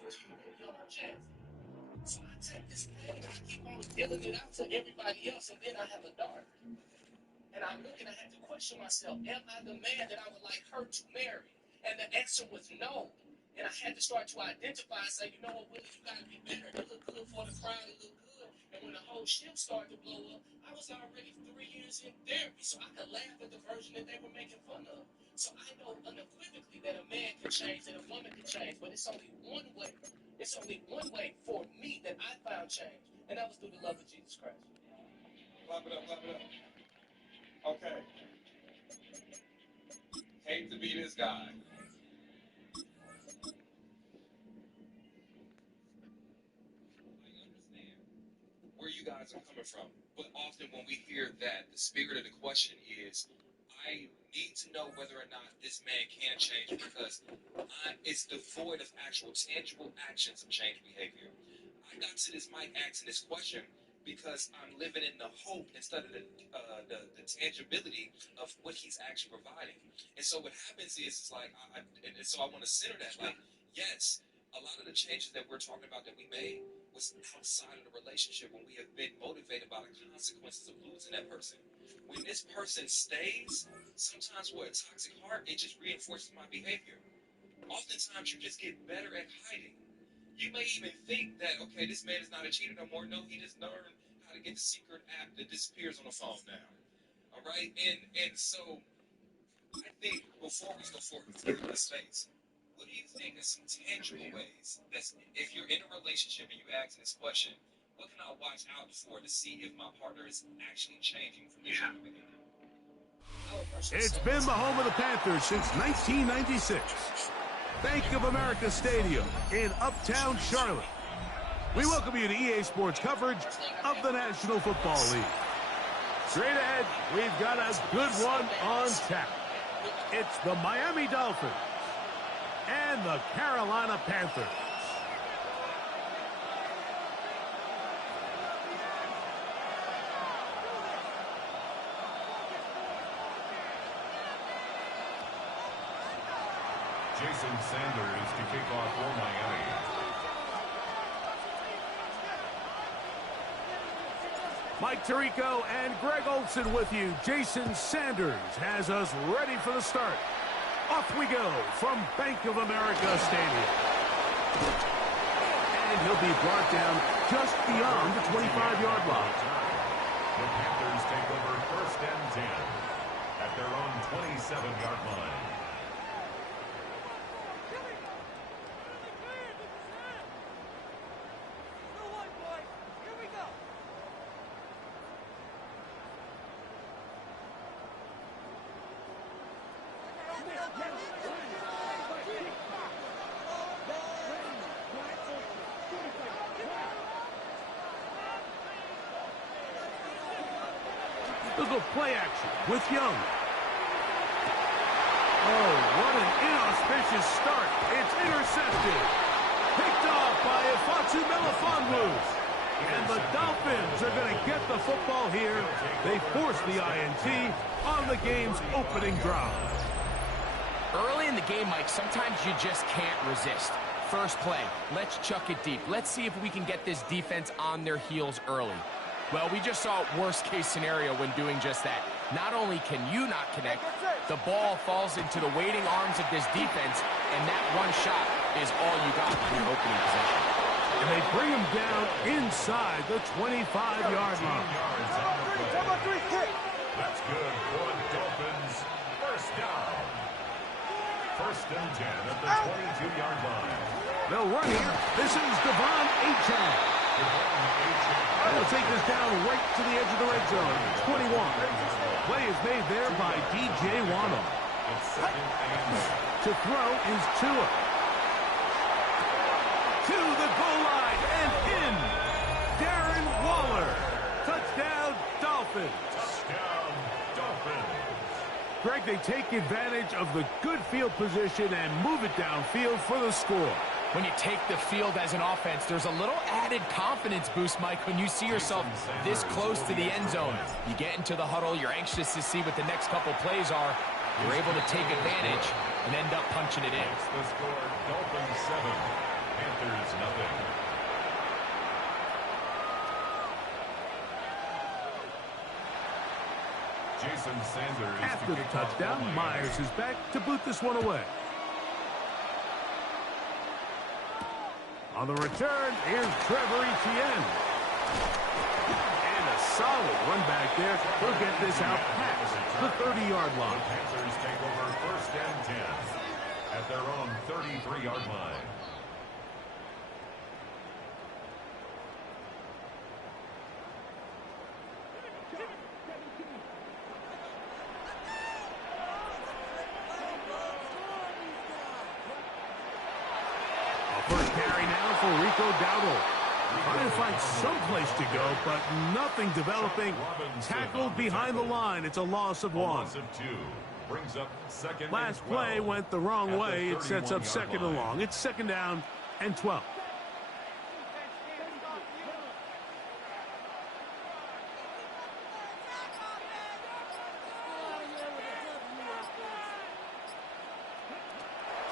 was yellow jacket. So I take this pain, I keep on dealing it out to everybody else, and then I have a daughter. And I look and I had to question myself, am I the man that I would like her to marry? And the answer was no. And I had to start to identify and say, you know what, Willie, you got to be better. It look good for the crowd, it look good. And when the whole ship started to blow up, I was already 3 years in therapy, so I could laugh at the version that they were making fun of. So I know unequivocally that a man can change, that a woman can change, but it's only one way. It's only one way for me that I found change, and that was through the love of Jesus Christ. Clap it up, clap it up. Okay. Hate to be this guy. Where you guys are coming from, but often when we hear that, the spirit of the question is, I need to know whether or not this man can change because it's devoid of actual tangible actions of change behavior. I got to this mic asking this question because I'm living in the hope instead of the tangibility of what he's actually providing. And so what happens is, it's like, so I want to center that, like, yes, a lot of the changes that we're talking about that we made was outside of the relationship when we have been motivated by the consequences of losing that person. When this person stays, sometimes with a toxic heart, it just reinforces my behavior. Oftentimes, you just get better at hiding. You may even think that, okay, this man is not a cheater no more. No, he just learned how to get the secret app that disappears on the phone now. All right? And so I think before we go forward in this space, what do you think are some tangible ways that if you're in a relationship and you ask this question, what can I watch out for to see if my partner is actually changing from this behavior? It's been the home of the Panthers since 1996. Bank of America Stadium in Uptown Charlotte. We welcome you to EA Sports coverage of the National Football League. Straight ahead, we've got a good one on tap. It's the Miami Dolphins and the Carolina Panthers. Jason Sanders to kick off for Miami. Mike Tirico and Greg Olson with you. Jason Sanders has us ready for the start. Off we go from Bank of America Stadium. And he'll be brought down just beyond the 25-yard line. The Panthers take over 1st and 10 at their own 27-yard line. Look at play action with Young. Oh, what an inauspicious start. It's intercepted. Picked off by Ifeatu Melifonwu. And the Dolphins are going to get the football here. They force the INT on the game's opening drive. Early in the game, Mike, sometimes you just can't resist. First play, let's chuck it deep. Let's see if we can get this defense on their heels early. Well, we just saw worst-case scenario when doing just that. Not only can you not connect, the ball falls into the waiting arms of this defense, and that one shot is all you got in your opening possession. And they bring him down inside the 25-yard line. That's good for Dolphins. First down. 1st and 10 at the 22-yard line. They'll run here. This is Devon Achane. They'll take this down right to the edge of the red zone. 21. Play is made there by DJ Wano. To throw is Tua. To the goal line and in. Darren Waller. Touchdown, Dolphins. Touchdown, Dolphins. Greg, they take advantage of the good field position and move it downfield for the score. When you take the field as an offense, there's a little added confidence boost, Mike, when you see yourself this close to the end zone. You get into the huddle, you're anxious to see what the next couple plays are. You're able to take advantage and end up punching it in. The score, Dolphins 7, Panthers Jason Sanders. After the touchdown, Myers is back to boot this one away. On the return, here's Trevor Etienne. And a solid run back there. He'll get this out past the 30-yard line. The Panthers take over 1st and 10 at their own 33-yard line. First carry now for Rico Dowdle. Trying to find some place to go, but nothing developing. Tackled behind the line. It's a loss of 1. Loss of 2. Brings up 2nd and 12. Last play went the wrong way. It sets up 2nd and long. It's 2nd down and 12.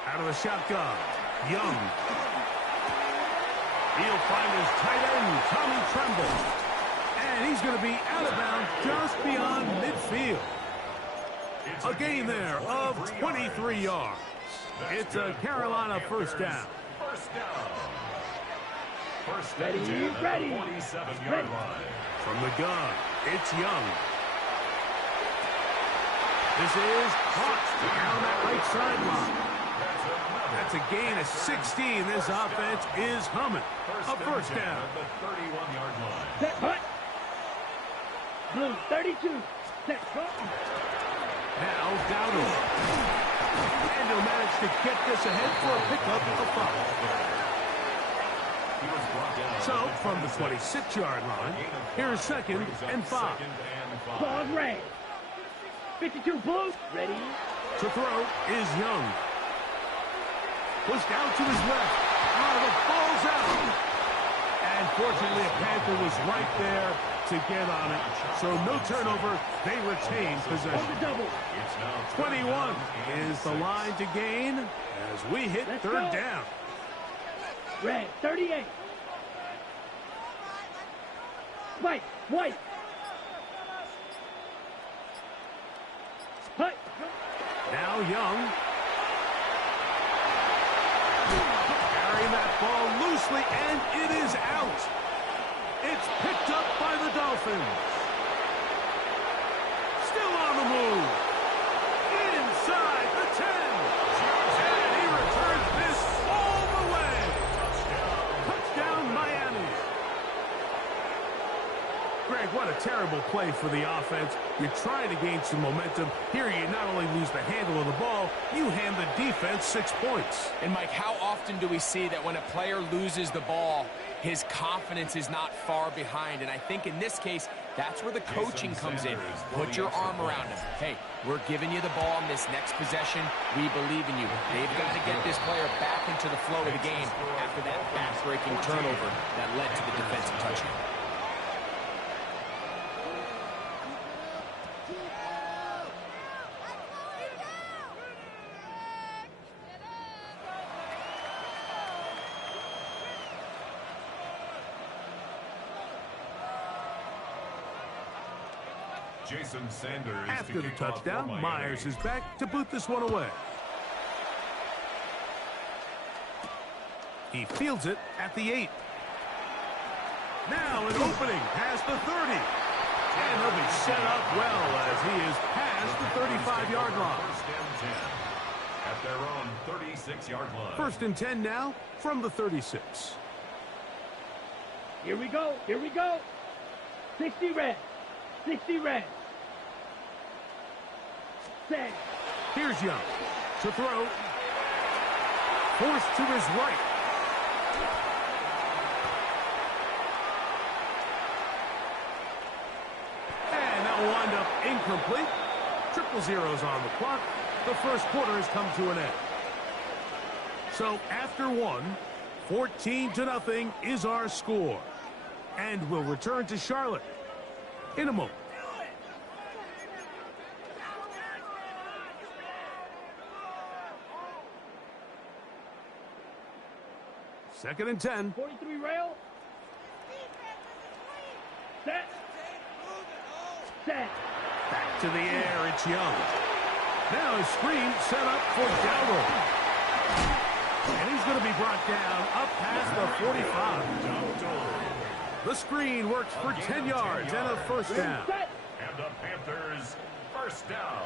Out of the shotgun. Young. He'll find his tight end, Tommy Tremble. And he's going to be out of bounds just beyond midfield. A gain there of 23 yards. It's a Carolina first down. First down. First and 10 at the 47-yard line. From the gun, it's Young. This is caught down that right sideline. That's a gain of 16. This offense is humming. A first down. At the 31-yard line. Set punt. Blue 32. Set punt. Now Dowdle. And he'll manage to get this ahead for a pickup of 5. So from the 26-yard line, here's 2nd and 5. Ball red. 52 Blue. Ready. To throw is Young. Pushed out to his left. Oh, the ball's out. And fortunately, a Panther was right there to get on it. So no turnover. They retain possession. 21 is the line to gain as we hit third down. Red 38. White. Hut. Now Young. Carrying that ball loosely, and it is out. It's picked up by the Dolphins. Still on the move. Inside the 10. And he returns this all the way. Touchdown, Miami. Greg, what a terrible play for the offense. You're trying to gain some momentum. Here you not only lose the handle of the ball, you hand the defense 6 points. And Mike, how often do we see that when a player loses the ball, his confidence is not far behind? And I think in this case, that's where the coaching comes in. Put your arm around him. Hey, we're giving you the ball in this next possession. We believe in you. They've got to get this player back into the flow of the game after that back-breaking turnover that led to the defensive touchdown. Jason Sanders. After the touchdown, Myers is back to boot this one away. He fields it at the 8. Now an opening past the 30. And he'll be set up well as he is past the 35-yard line. First and 10 at their own 36-yard line. First and 10 now from the 36. Here we go. 60 red. 60 red. Set. Here's Young to throw. Forced to his right. And that will wind up incomplete. 0-0s on the clock. The first quarter has come to an end. So after 14-0 is our score. And we'll return to Charlotte in a moment. Second and 10. 43 rail. Set. to the air. It's Young. Now a screen set up for Dowdle. And he's going to be brought down up past the 45. The screen works for 10 yards and a first down. And the Panthers, first down.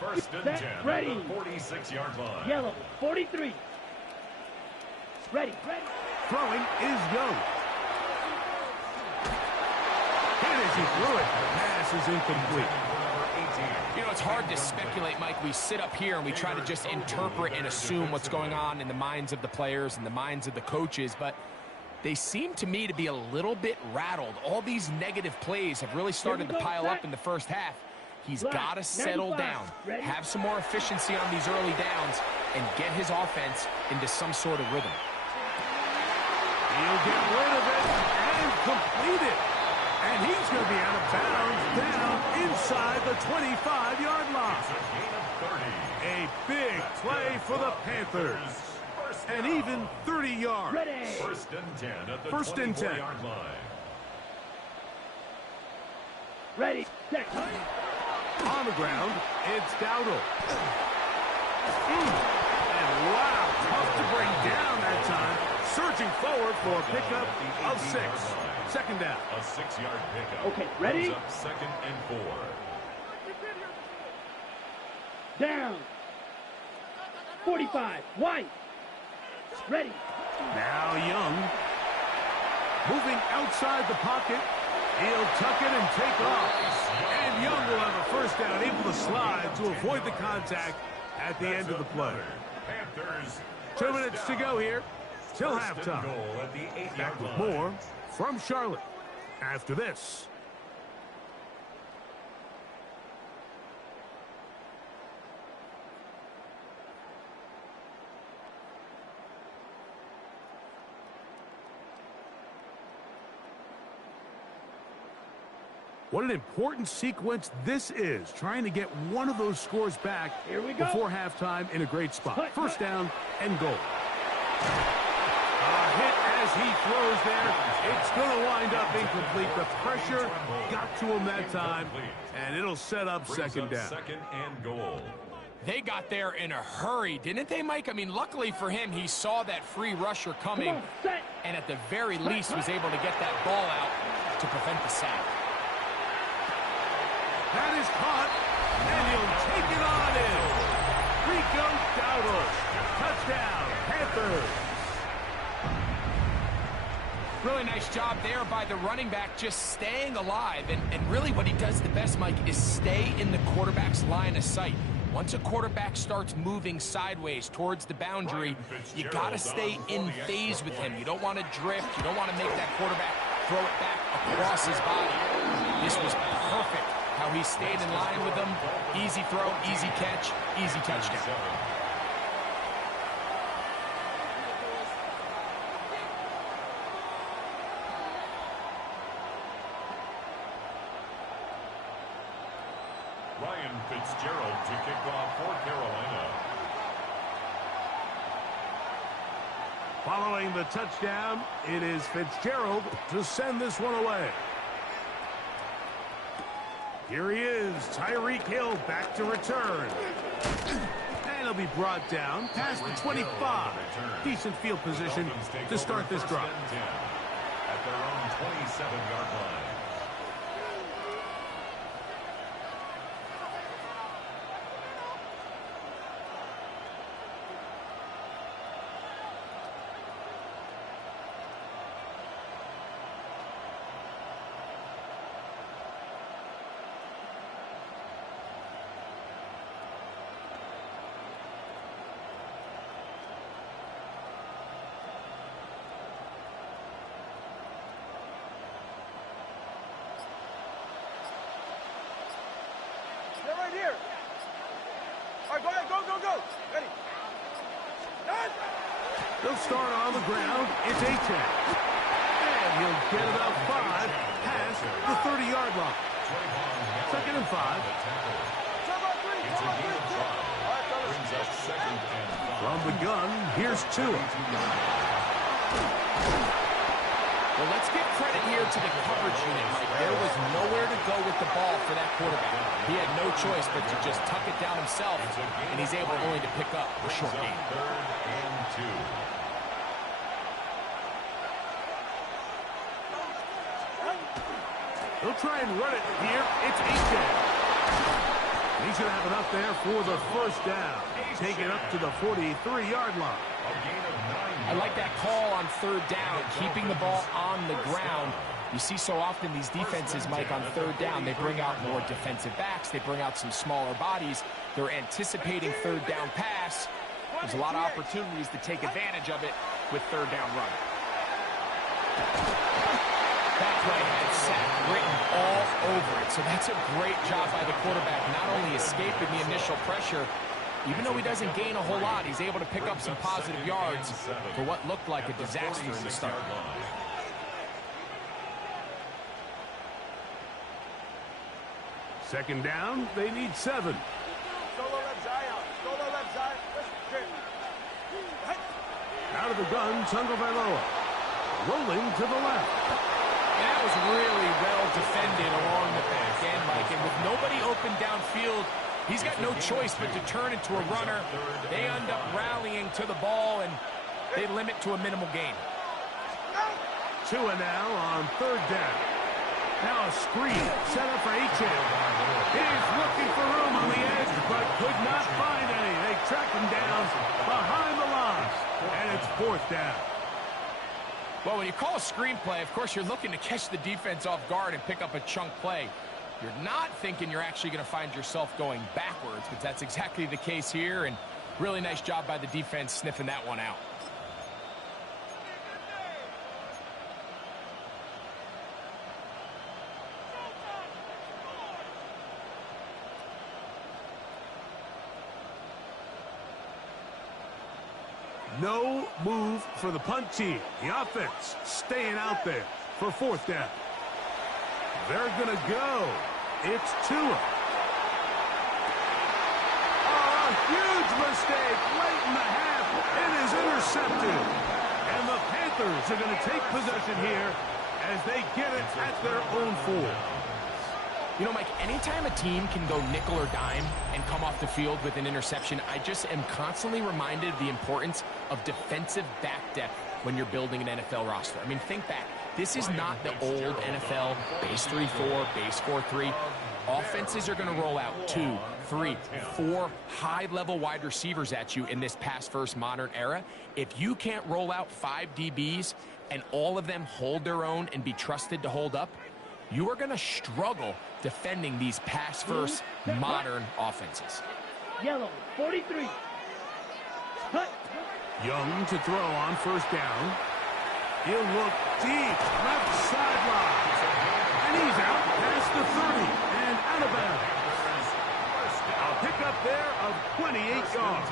First and 10 ready. at the 46-yard line. Yellow, 43. Ready. Throwing is Young. And as he threw it, the pass is incomplete. You know, it's hard to speculate, Mike. We sit up here and we try to just interpret and assume what's going on in the minds of the players and the minds of the coaches, but they seem to me to be a little bit rattled. All these negative plays have really started to pile up in the first half. He's got to settle down, have some more efficiency on these early downs, and get his offense into some sort of rhythm. He'll get rid of it and complete it. And he's going to be out of bounds down inside the 25-yard line. A big play for the Panthers. And even 30 yards. First and 10 at the First and 10. 24-yard line. Ready, set. On the ground, it's Dowdle. And wow, tough to bring down that time. Surging forward for a pickup of 6. Second down. A 6-yard pickup. Okay, ready? Brings up second and 4. Down. 45, White. Ready. Now Young. Moving outside the pocket. He'll tuck it and take off. And Young will have a first down, able to slide to avoid the contact at the end of the play. Panthers, 2 minutes to go here till halftime. goal at the 8-yard Back with line. more from Charlotte after this. What an important sequence this is, trying to get one of those scores back Here we go. before halftime in a great spot. Cut. First down and goal. A hit as he throws there. It's going to wind up incomplete. The pressure got to him that time, and it'll set up Brings second up down. second and goal. They got there in a hurry, didn't they, Mike? I mean, luckily for him, he saw that free rusher coming, Come on, set. and at the very least was able to get that ball out to prevent the sack. That is caught, and he'll take it on in. Rico Dowdle. Touchdown, Panthers. Really nice job there by the running back, just staying alive. And really what he does the best, Mike, is stay in the quarterback's line of sight. Once a quarterback starts moving sideways towards the boundary, you got to stay in phase with him. You don't want to drift. You don't want to make that quarterback throw it back across his body. This was perfect how he stayed in line with them. Easy throw, easy catch, easy touchdown. Ryan Fitzgerald to kick off for Carolina. Following the touchdown, it is Fitzgerald to send this one away. Here he is, Tyreek Hill back to return. And he'll be brought down past the 25. Decent field position to start this drive. At their own 27-yard line. They're right here. All right, go ahead, go. Ready. Done. They'll start on the ground. It's A-10. And he'll get about 5 past the 30-yard line. Second and 5. Jump on three. It's a gain of 5. All right, fellas. Brings up second and 5. From the gun, here's Tua. Well, let's give credit here to the coverage unit, Mike. There was nowhere to go with the ball for that quarterback. He had no choice but to just tuck it down himself, and he's able only to pick up a short gain. 3rd and 2. He'll try and run it here. It's Aiken. He's going to have enough there for the first down. Take it up to the 43-yard line. I like that call on 3rd down, keeping the ball on the ground. You see so often these defenses, Mike, on 3rd down, they bring out more defensive backs. They bring out some smaller bodies. They're anticipating 3rd down pass. There's a lot of opportunities to take advantage of it with 3rd down run. That play had sack written all over it. So that's a great job by the quarterback, not only escaping the initial pressure, even though he doesn't gain a whole lot, he's able to pick up some positive yards for what looked like a disaster in the start. 2nd down, they need 7. Solo left Zion. Solo left Zion. Out of the gun, Tagovailoa. Rolling to the left. And that was really well defended along the back end, Mike. And with nobody open downfield, he's got no choice but to turn into a runner. They end up rallying to the ball, and they limit to a minimal gain. Tua now on 3rd down. Now a screen set up for Achane. He's looking for room on the edge, but could not find any. They track him down behind the line, and it's 4th down. Well, when you call a screenplay, of course, you're looking to catch the defense off guard and pick up a chunk play. You're not thinking you're actually going to find yourself going backwards, but that's exactly the case here, and really nice job by the defense sniffing that one out. No move for the punt team. The offense staying out there for 4th down. They're going to go. It's Tua. Oh, a huge mistake late in the half. It is intercepted. And the Panthers are going to take possession here as they get it at their own 4. You know, Mike, anytime a team can go nickel or dime and come off the field with an interception, I just am constantly reminded of the importance of defensive back depth when you're building an NFL roster. I mean, think back. This is not the old NFL base 3-4, base 4-3. Offenses are going to roll out 2, 3, 4 high-level wide receivers at you in this pass-first modern era. If you can't roll out 5 DBs and all of them hold their own and be trusted to hold up, you are going to struggle defending these pass-first modern offenses. Yellow, 43. Cut. Young to throw on 1st down. He'll look deep, left sideline. And he's out past the 30 and out of bounds. A pickup there of 28 yards.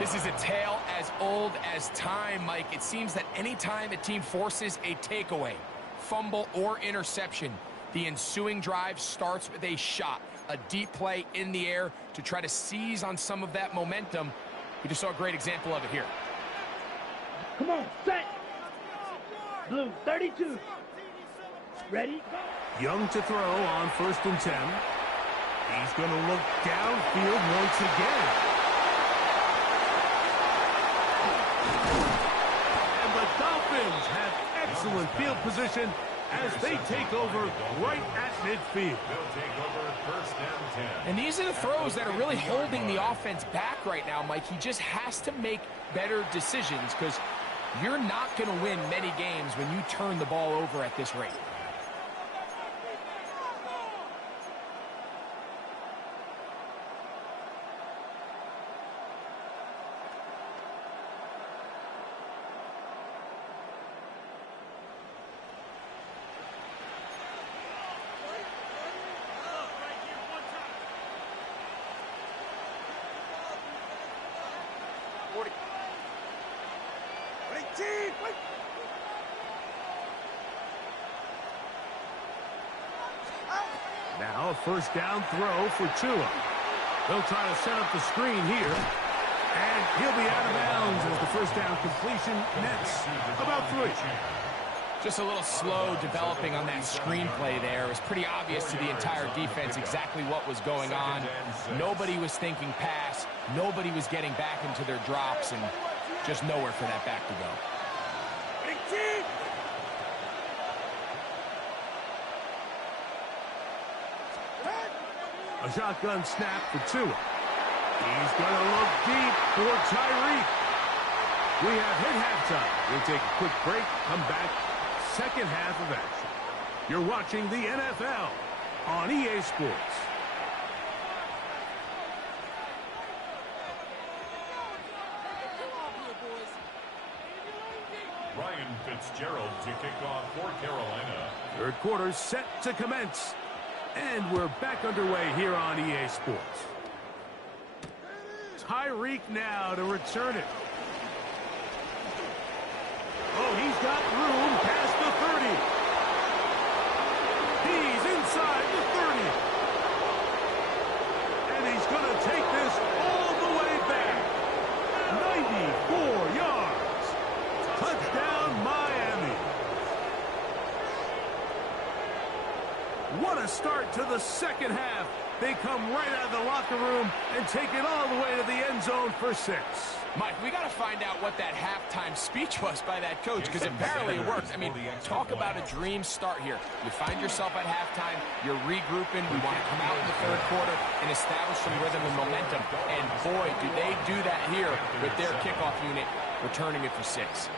This is a tale as old as time, Mike. It seems that any time a team forces a takeaway, fumble, or interception, the ensuing drive starts with a shot, a deep play in the air to try to seize on some of that momentum. We just saw a great example of it here. Come on, set. Blue, 32. Ready? Young to throw on 1st and 10. He's going to look downfield once again. And the Dolphins have excellent field position as they take over right at midfield. They'll take over 1st and 10. And these are the throws that are really holding the offense back right now, Mike. He just has to make better decisions because you're not going to win many games when you turn the ball over at this rate. Now a 1st down throw for Tua. They'll try to set up the screen here. And he'll be out of bounds as the 1st down completion nets about 3. Just a little slow developing on that screenplay there. It was pretty obvious to the entire defense exactly what was going on. Nobody was thinking pass. Nobody was getting back into their drops, and just nowhere for that back to go. A shotgun snap for Tua. He's going to look deep for Tyreek. We have hit halftime. We'll take a quick break, come back, second half of action. You're watching the NFL on EA Sports. Ryan Fitzgerald to kick off for Carolina. Third quarter set to commence. And we're back underway here on EA Sports. Tyreek now to return it. Oh, he's got room past the 30. He's inside the 30. And he's going to take this all the way back. 94 yards. Touchdown, Miami. What a start to the second half. They come right out of the locker room and take it all the way to the end zone for 6. Mike, we got to find out what that halftime speech was by that coach, because apparently it worked. I mean, talk about a dream start here. You find yourself at halftime, you're regrouping, we want to come out in the third quarter and establish some rhythm and momentum. And boy, do they do that here with their kickoff unit, returning it for 6.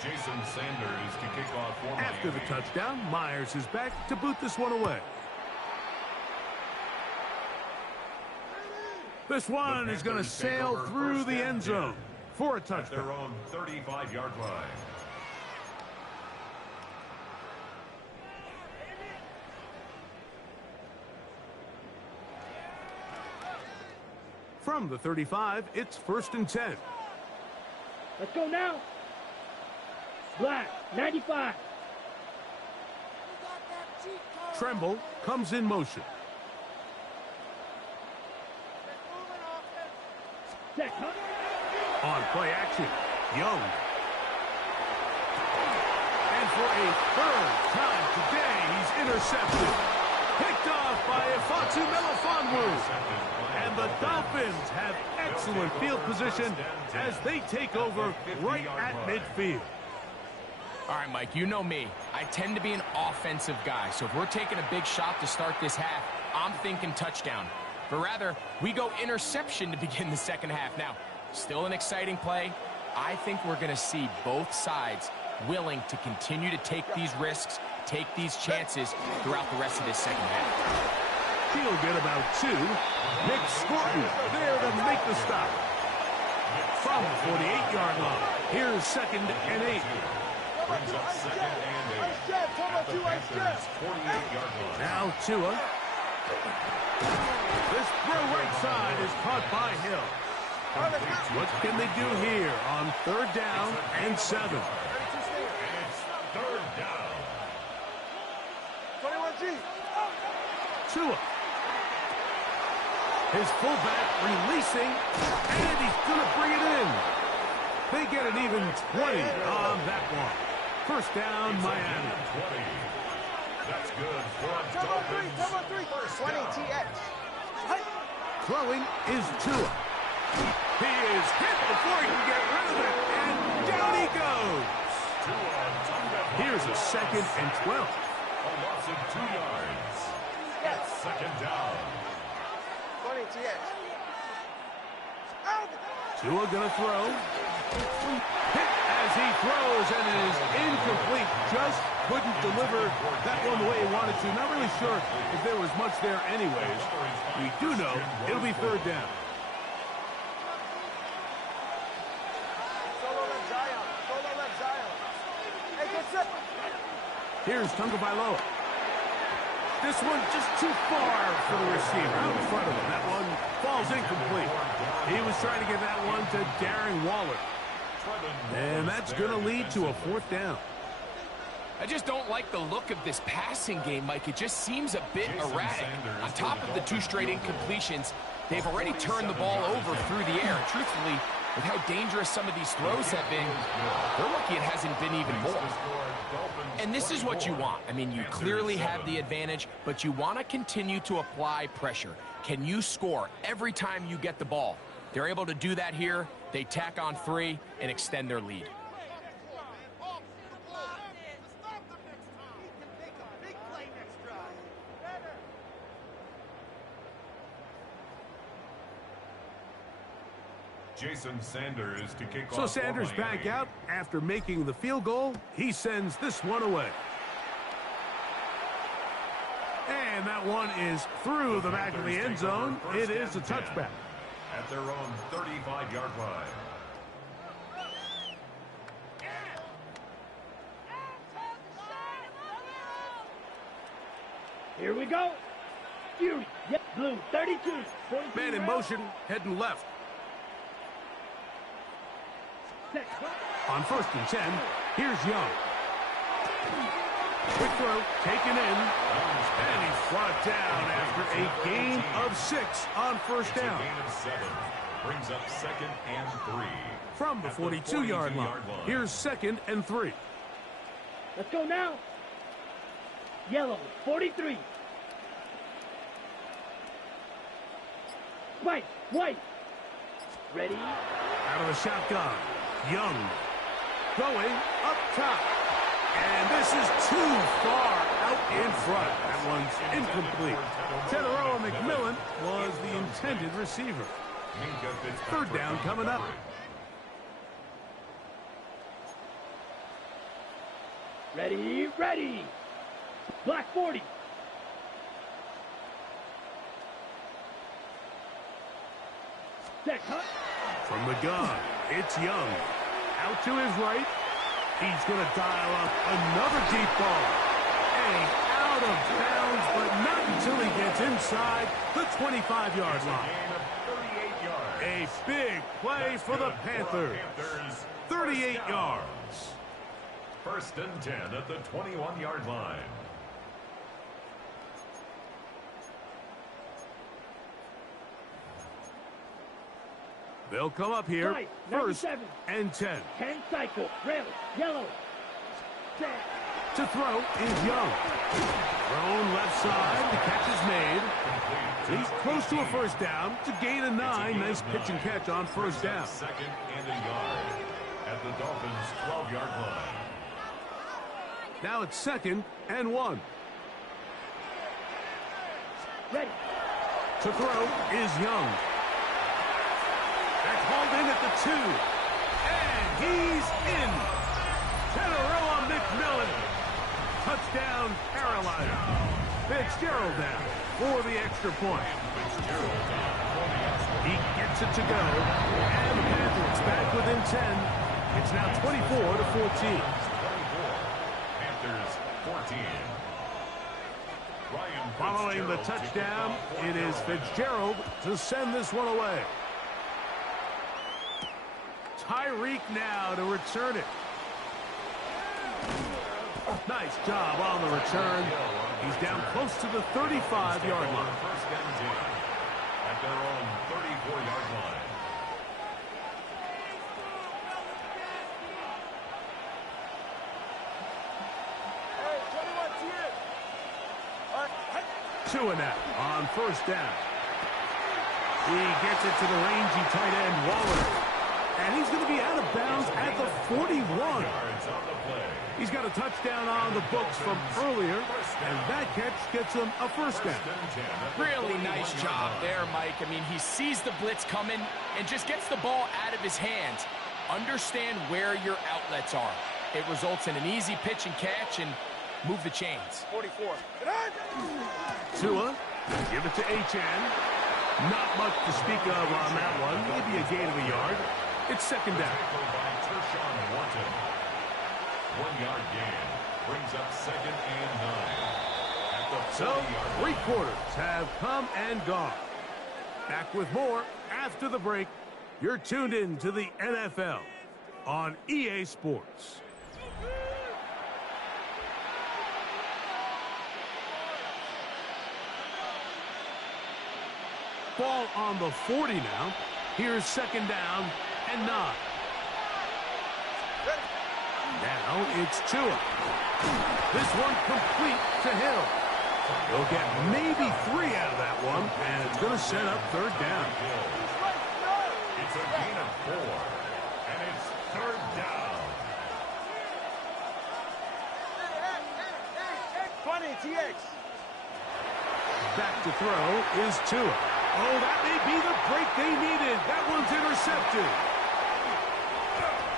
Jason Sanders to kick off for Miami. After the touchdown, Myers is back to boot this one away. This one is going to sail through the end zone for a touchdown. At their own 35-yard line. From the 35, it's 1st and 10. Let's go now. Black, 95. Tremble comes in motion. Set, huh? On play action, Young. And for a third time today, he's intercepted. Picked off by Ifeatu Melifonwu. And the Dolphins have excellent field position as they take over right at midfield. All right, Mike, you know me. I tend to be an offensive guy, so if we're taking a big shot to start this half, I'm thinking touchdown. But rather, we go interception to begin the second half. Now, still an exciting play. I think we're going to see both sides willing to continue to take these risks, take these chances throughout the rest of this second half. He'll get about 2. Nick Scorton there to make the stop. From the 48-yard line, here's 2nd and 8. Brings up 2nd and 8. At the Panthers' 48-yard line. Now Tua. This throw right side is caught by Hill. What can they do here on 3rd down and 7? And it's 3rd down. 21G. Tua. His fullback releasing, and he's going to bring it in. They get an even 20 on that one. 1st down, Miami. 20. That's good for Dolphins. 20 TX. Throwing is Tua. He is hit before he can get rid of it, and down he goes. Here's a 2nd and 12. A loss of 2 yards. It's 2nd down. 20 TX. Tua gonna throw. Hit as he throws, and it is incomplete. Just couldn't deliver that one the way he wanted to. Not really sure if there was much there anyways. We do know it'll be 3rd down. Solo left Zion. Solo left Zion. Hey, get set. Here's Tagovailoa. This one just too far for the receiver out in front of him. That one falls incomplete. He was trying to get that one to Darren Waller. And that's going to lead to a 4th down. I just don't like the look of this passing game, Mike. It just seems a bit erratic. On top of the 2 straight incompletions, they've already turned the ball over through the air. And truthfully, With how dangerous some of these throws have been, they're lucky it hasn't been even more. And this is what you want. I mean, you clearly have the advantage, but you want to continue to apply pressure. Can you score every time you get the ball? They're able to do that here. They tack on 3 and extend their lead. Jason Sanders to kick off. So Sanders back out after making the field goal. He sends this one away. And that one is through the back of the end zone. It is a touchback. At their own 35-yard line. Here we go. Fury. Yep, blue. 32. Man in motion, heading left. On 1st and 10, here's Young. Quick throw, taken in, and he's brought down after a gain of 6 on 1st down. It's a gain of 7. Brings up 2nd and 3. From the 42-yard line, here's 2nd and 3. Let's go now. Yellow, 43. White. Ready? Out of the shotgun, Young going up top. And this is too far out in front. That one's incomplete. Teteroa McMillan was the intended receiver. 3rd down coming up. Ready. Black 40. Set cut. From the gun, it's Young. Out to his right. He's going to dial up another deep ball. And out of bounds, but not until he gets inside the 25-yard line. A big play for the Panthers. 38 yards. 1st and 10 at the 21-yard line. They'll come up here. Right, 1st and 10. 10 cycle. Red, yellow. Set. To throw is Young. Thrown left side. The catch is made. He's close to a 1st down. To gain a 9. Nice pitch and catch on 1st down. 2nd and a yard at the Dolphins' 12-yard line. Now it's 2nd and 1. Ready. To throw is Young. That's hauled in at the 2. And he's in. Teteroa McMillan. Touchdown, Carolina. Fitzgerald down for the extra point. He gets it to go. And the Panthers back within 10. It's now 24-14. Panthers 14. Following the touchdown, it is Fitzgerald to send this one away. Tyreek now to return it. Nice job on the return. He's down close to the 35-yard line. 1st and 10 at their own 34-yard line. Two and out on 1st down. He gets it to the rangy tight end, Waller. And he's going to be out of bounds at the 41. He's got a touchdown on the books from earlier, and that catch gets him a 1st down. Really nice job there, Mike. I mean, he sees the blitz coming and just gets the ball out of his hands. Understand where your outlets are. It results in an easy pitch and catch and move the chains. 44. Tua, give it to Achane. Not much to speak of on that one. Maybe a gain of a yard. It's 2nd down. 1-yard gain brings up 2nd and 9. At the So, 3 quarters have come and gone. Back with more after the break. You're tuned in to the NFL on EA Sports. Ball on the 40 now. Here's 2nd down and 9. Now it's Tua. This one complete to Hill. He'll get maybe 3 out of that one, and it's going to set up third down. It's a gain of 4, and it's third down. 20, TX. Back to throw is Tua. Oh, that may be the break they needed. That one's intercepted.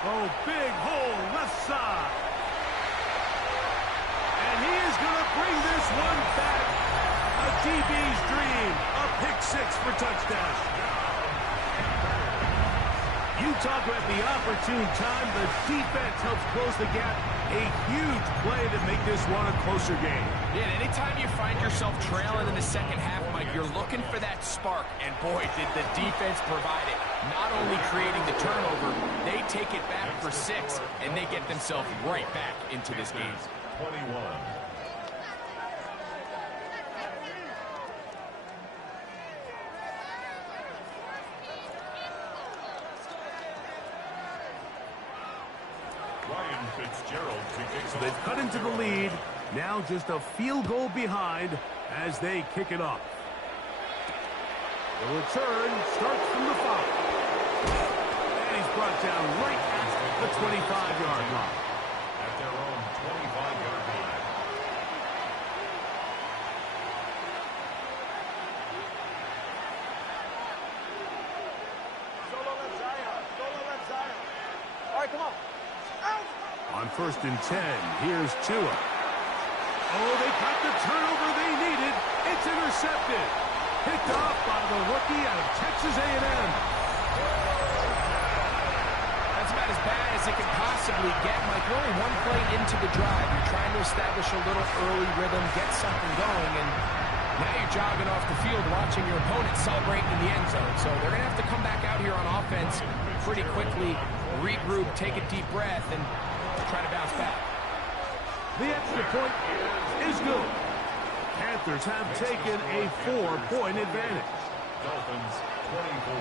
Oh, big hole left side. And he is going to bring this one back. A DB's dream. A pick 6 for touchdown. You talk about the opportune time. The defense helps close the gap. A huge play to make this one a closer game. Yeah, anytime you find yourself trailing in the second half, Mike, you're looking for that spark. And boy, did the defense provide it. Not only creating the turnover, they take it back for 6, and they get themselves right back into this game. 21. So they've cut into the lead. Now just a field goal behind as they kick it off. The return starts from the 5. And he's brought down right at the 25-yard line. At their own 25-yard line. Solo left Zion. Solo left Zion. All right, come on. Out. On 1st and 10, here's Tua. Oh, they got the turnover they needed. It's intercepted. Picked off by the rookie out of Texas A&M. That's about as bad as it could possibly get, Mike. We're only one play into the drive. You're trying to establish a little early rhythm, get something going, and now you're jogging off the field watching your opponent celebrating in the end zone. So they're going to have to come back out here on offense pretty quickly, regroup, take a deep breath, and try to bounce back. The extra point is good. Panthers have taken a 4-point advantage. Dolphins 24.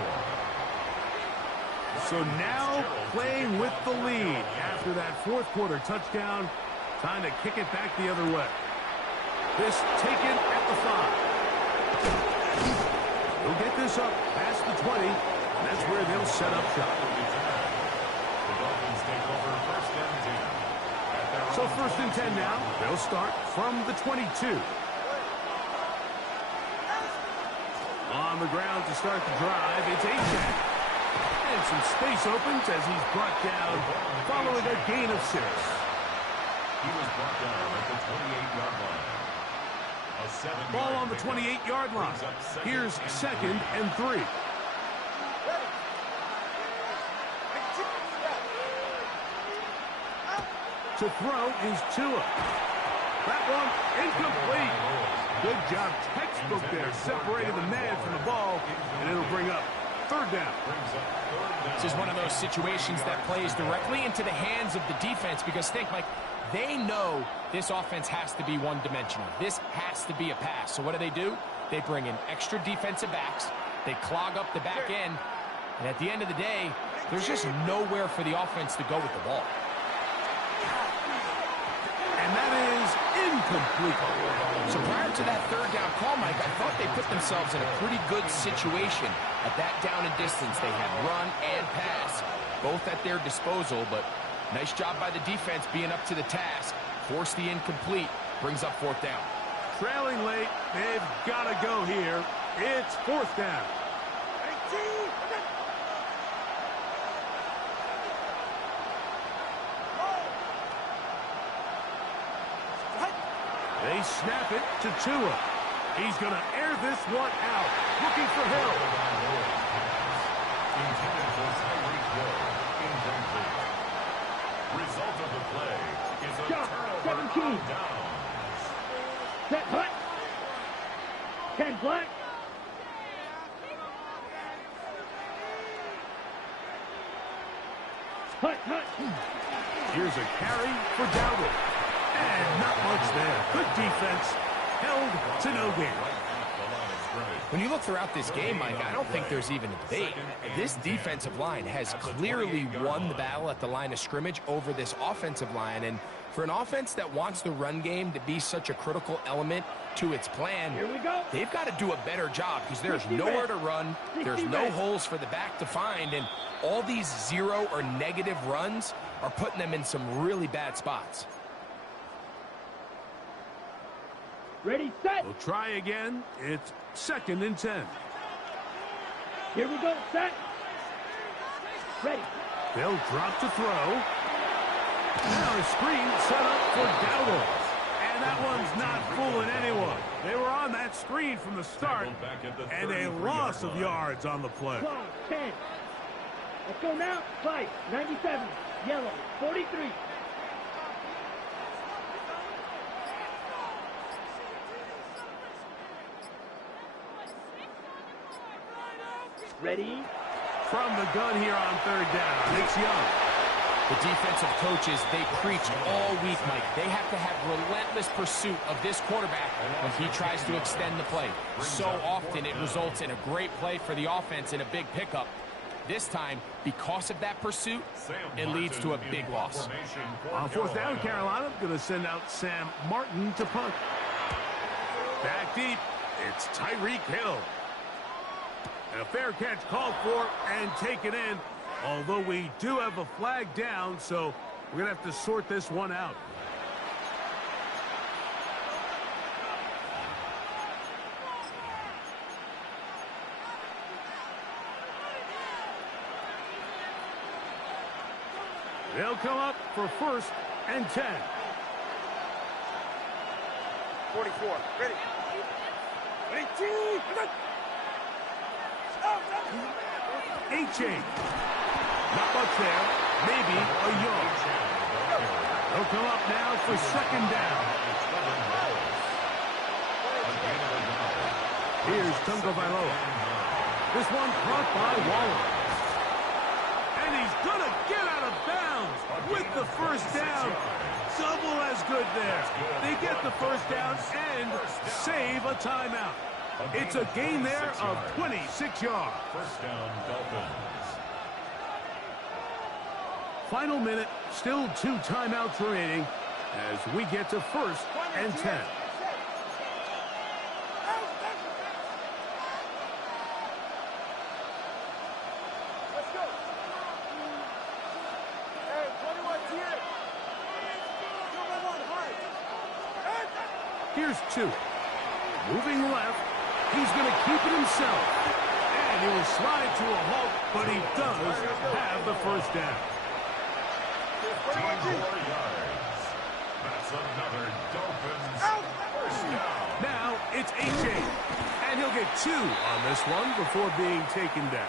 So now playing with the lead after that 4th quarter touchdown. Time to kick it back the other way. This taken at the 5. He'll get this up past the 20. And that's where they'll set up shop. The Dolphins take over 1st and 10. So 1st and 10 now. They'll start from the 22. On the ground to start the drive, it's A-Jack. And some space opens as he's brought down following a gain of 6. He was brought down at the 28-yard line. A 7-yard Ball on the 28-yard line. Here's 2nd and 3. To throw is Tua. That one incomplete. Good job, textbook there, separating the man from the ball, and it'll bring up 3rd down. This is one of those situations that plays directly into the hands of the defense because think, Mike, they know this offense has to be one-dimensional. This has to be a pass. So what do? They bring in extra defensive backs. They clog up the back end. And at the end of the day, there's just nowhere for the offense to go with the ball. And that is incomplete. So prior to that 3rd down call, Mike, I thought they put themselves in a pretty good situation at that down and distance. They had run and pass, both at their disposal, but nice job by the defense being up to the task. Force the incomplete, brings up 4th down. Trailing late, they've got to go here. It's 4th down. They snap it to Tua. He's going to air this one out. Looking for Hill. Intended for Tyreek Hill. Incomplete. Result of the play is a turnover 17. on downs. Set hut. 10 black. Hut, hut. Here's a carry for Dowdle. And not much there. Good defense. Held to no gain. When you look throughout this game, Mike, I don't think there's even a debate. This defensive line has clearly won the battle at the line of scrimmage over this offensive line. And for an offense that wants the run game to be such a critical element to its plan, they've got to do a better job because there's nowhere to run. There's no holes for the back to find. And all these zero or negative runs are putting them in some really bad spots. Ready, set. We'll try again. It's 2nd and 10. Here we go, set. Ready. They'll drop to throw. Now a screen set up for Dowdle. And that one's not fooling anyone. They were on that screen from the start, and a loss of yards on the play. 12, 10. Let's go now. 5, 97. Yellow, 43. Ready? From the gun here on 3rd down. It's Young. The defensive coaches, they preach all week, Mike. They have to have relentless pursuit of this quarterback when he tries to extend the play. So often it results in a great play for the offense and a big pickup. This time, because of that pursuit, it leads to a big loss. On 4th down, Carolina going to send out Sam Martin to punt. Back deep, it's Tyreek Hill. A fair catch called for and taken in, although we do have a flag down, so we're going to have to sort this one out. They'll come up for 1st and 10. 44. Ready. 8-chain. Not much there. Maybe a yard. They'll come up now for 2nd down. Here's Tungo Vailoa. This one caught by Waller. And he's going to get out of bounds with the 1st down. Double as good there. They get the 1st down and save a timeout. It's a gain there of 26 yards. 1st down, Dolphins. Final minute, still 2 timeouts remaining as we get to 1st and 10. Let's go. Hey, 21's here. 2-1, high. Here's 2. Moving left. He's going to keep it himself. And he will slide to a halt, but he does have the 1st down. 14 more yards. That's another Dolphins 1st down. Now it's AJ. And he'll get 2 on this one before being taken down.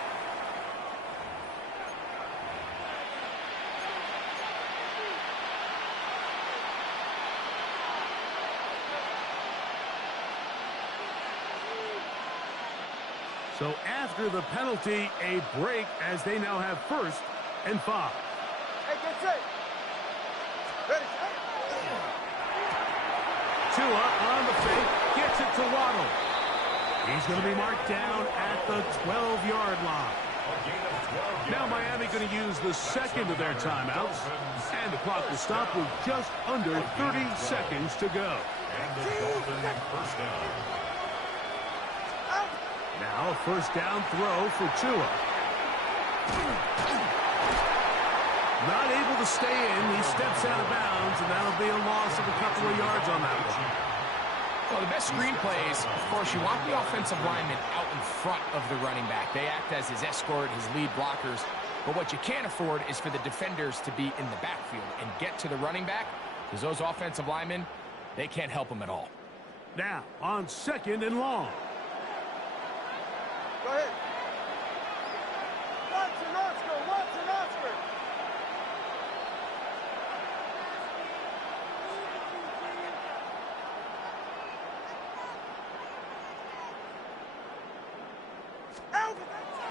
So after the penalty, a break as they now have 1st and 5. Hey, get set. Ready. Tua on the fake, gets it to Waddle. He's going to be marked down at the 12-yard line. Now Miami going to use the 2nd of their timeouts, and the clock will stop with just under 30 seconds to go. And the Dolphins 1st down. Now a 1st down throw for Tua. Not able to stay in. He steps out of bounds, and that'll be a loss of a couple of yards on that one. Well, the best screen plays, of course, you want the offensive lineman out in front of the running back. They act as his escort, his lead blockers. But what you can't afford is for the defenders to be in the backfield and get to the running back, because those offensive linemen, they can't help him at all. Now, on 2nd and long. Go ahead. Watson, Oscar. Watson, Oscar.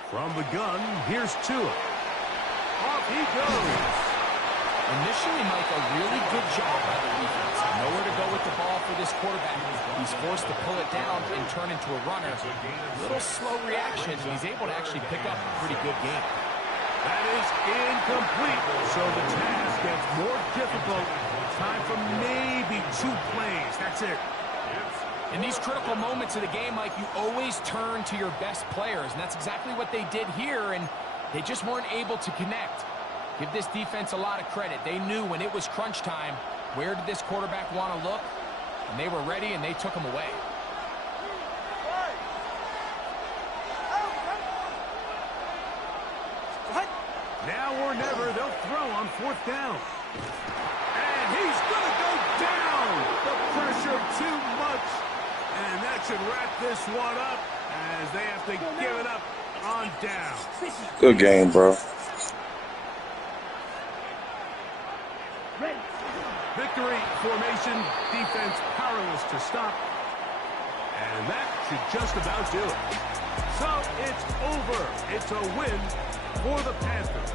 From the gun, here's Tua. Off he goes. Initially, Mike, a really good job by the defense. Nowhere to go with the ball for this quarterback. He's forced to pull it down and turn into a runner. Little slow reaction, and he's able to actually pick up a pretty good game. That is incomplete, so the task gets more difficult. Time for maybe 2 plays. That's it. In these critical moments of the game, Mike, you always turn to your best players, and that's exactly what they did here, and they just weren't able to connect. Give this defense a lot of credit. They knew when it was crunch time, where did this quarterback want to look, and they were ready, and they took him away. Now or never, they'll throw on 4th down. And he's going to go down. The pressure too much. And that should wrap this one up as they have to give it up on down. Good game, bro. Victory formation, defense powerless to stop. And that should just about do it. So it's over. It's a win for the Panthers.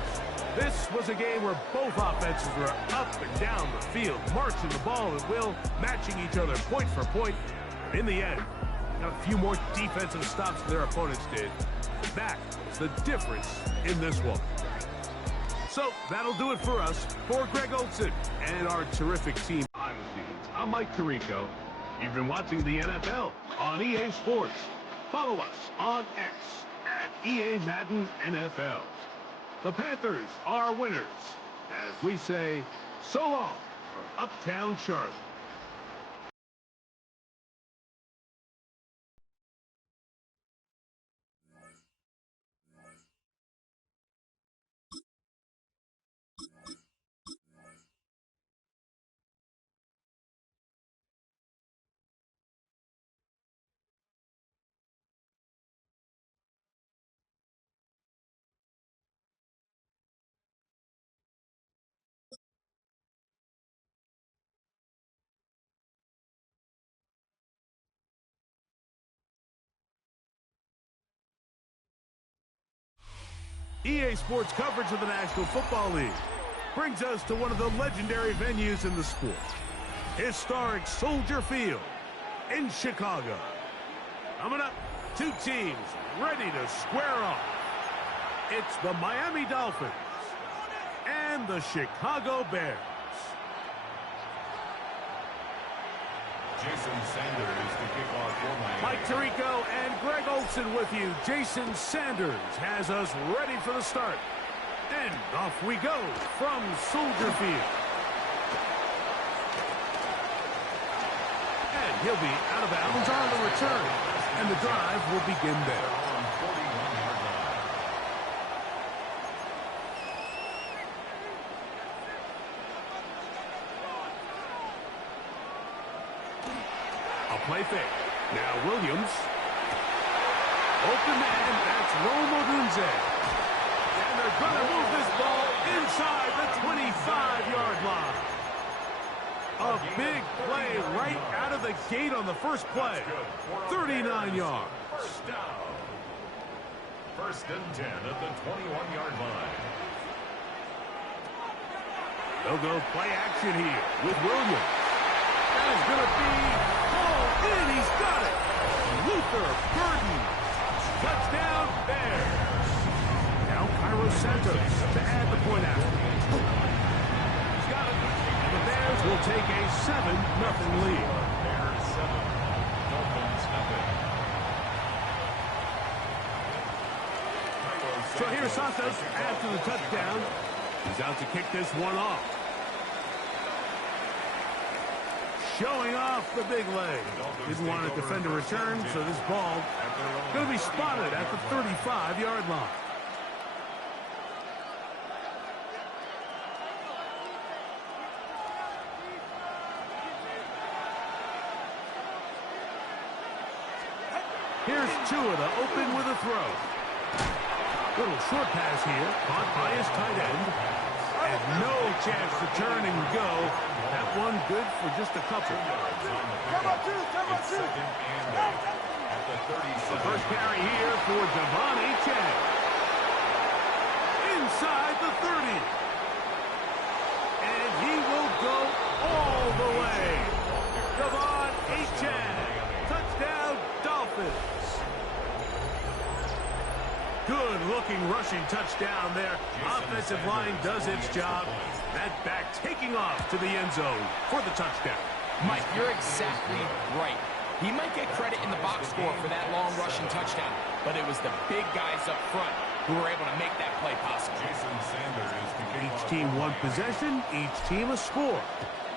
This was a game where both offenses were up and down the field, marching the ball at will, matching each other point for point. In the end, got a few more defensive stops than their opponents did. That is the difference in this one. So that'll do it for us. For Greg Olson and our terrific team. I'm Mike Tirico. You've been watching the NFL on EA Sports. Follow us on X at COdxMadden NFL. The Panthers are winners, as we say, so long from Uptown Charlotte. EA Sports coverage of the National Football League brings us to one of the legendary venues in the sport, historic Soldier Field in Chicago. Coming up, 2 teams ready to square off. It's the Miami Dolphins and the Chicago Bears. Jason Sanders to kick off for Miami. Mike Tirico and Greg Olson with you. Jason Sanders has us ready for the start. And off we go from Soldier Field. And he'll be out of bounds on the return. And the drive will begin there. On 41-yard line. A play fake. Now Williams. Open man, that's Rome Odunze. And they're going to move this ball inside the 25-yard line. A big play right out of the gate on the first play. 39 yards. First down. 1st and 10 at the 21-yard line. They'll go play action here with Williams. That is going to be hauled in. He's got it. Luther Burden. Touchdown, Bears. Now Cairo Santos to add the point after. He's got it. And the Bears will take a 7-0 lead. Bears 7, Dolphins nothing. So here's Santos after the touchdown. He's out to kick this one off. Showing off the big leg. Didn't want to defend a return, so this ball going to be spotted at the 35-yard line. Here's Tua to open with a throw. Little short pass here, caught by his tight end. And no chance to turn and go. That one good for just a couple. The first carry here for Devon Achane. Inside the 30. Dolphins. Good-looking rushing touchdown there. Offensive line does its job. That back taking off to the end zone for the touchdown. Mike, you're exactly right. He might get credit in the box score for that long rushing touchdown, but it was the big guys up front who were able to make that play possible. Each team one possession, each team a score.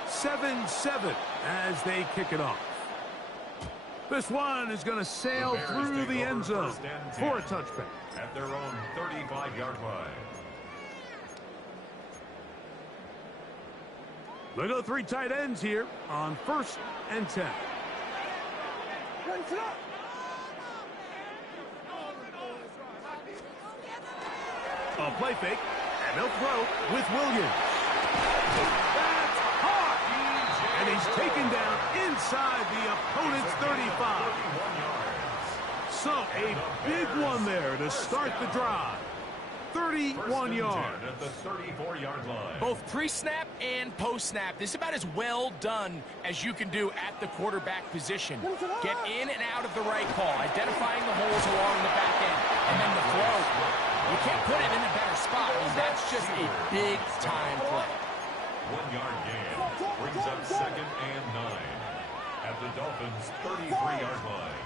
7-7 as they kick it off. This one is going to sail through the end zone for a touchback. At their own 35-yard line. Look at the three tight ends here on 1st and 10. A play fake, and they'll throw with Williams. That's hard! And he's taken down inside the opponent's 35. So a big one there to start the drive. 31 yards. At the 34-yard line. Both pre-snap and post-snap. This is about as well done as you can do at the quarterback position. Get in and out of the right call, identifying the holes along the back end, and then the throw. You can't put it in a better spot. I mean, that's just a big-time play. 1-yard gain brings up 2nd and 9 at the Dolphins' 33-yard line.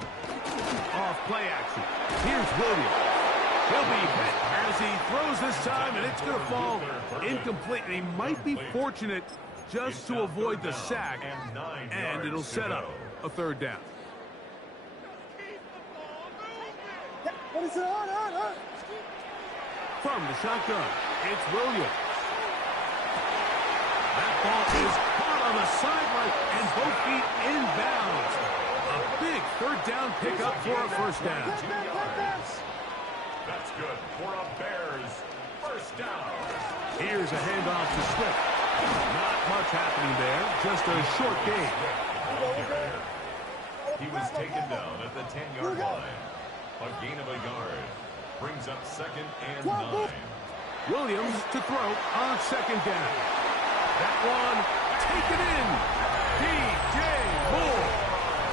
Off play action. Here's Williams. He'll be hit as he throws this time, and it's going to fall incomplete. And he might be fortunate just to avoid the sack, and it'll set up a 3rd down. From the shotgun, it's Williams. That ball is caught on the sideline, and both feet inbounds. A big 3rd down pickup for a 1st down. That's good for a Bears 1st down. Here's a handoff to Swift. Not much happening there, just a short gain. He was taken down at the 10-yard line. A gain of a yard brings up 2nd and 9. Williams to throw on 2nd down. That one taken in. DJ Moore.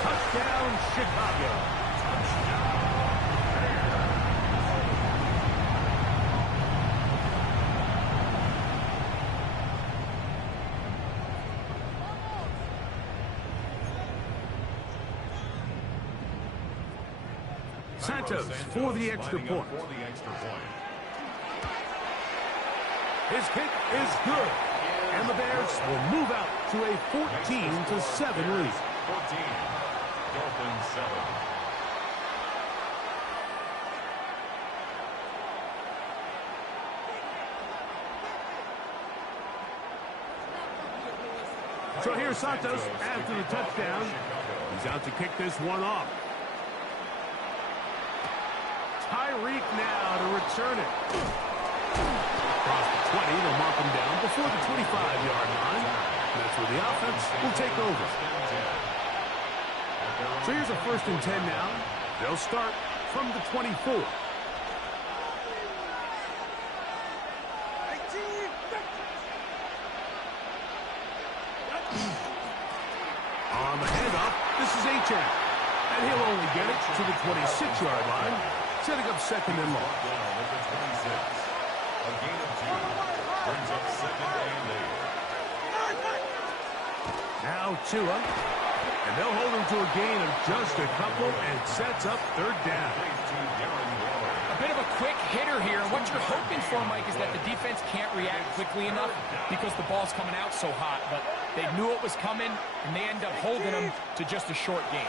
Touchdown, Chicago. Santos for the extra point. His kick is good. And the Bears will move out to a 14-7 lead. 14. Dolphins 7. So here's Santos after the touchdown. He's out to kick this one off. Tyreek now to return it. Across the 20, they'll mark him down before the 25-yard line. That's where the offense will take over. So here's a 1st and 10 now. They'll start from the 24. On the handoff, this is Achane. And he'll only get it to the 26-yard line, setting up 2nd and long. A gain of 2 brings up 2nd and 8. Now Tua, and they'll hold him to a gain of just a couple, and sets up 3rd down. A bit of a quick hitter here. What you're hoping for, Mike, is that the defense can't react quickly enough because the ball's coming out so hot. But they knew it was coming, and they end up holding him to just a short gain.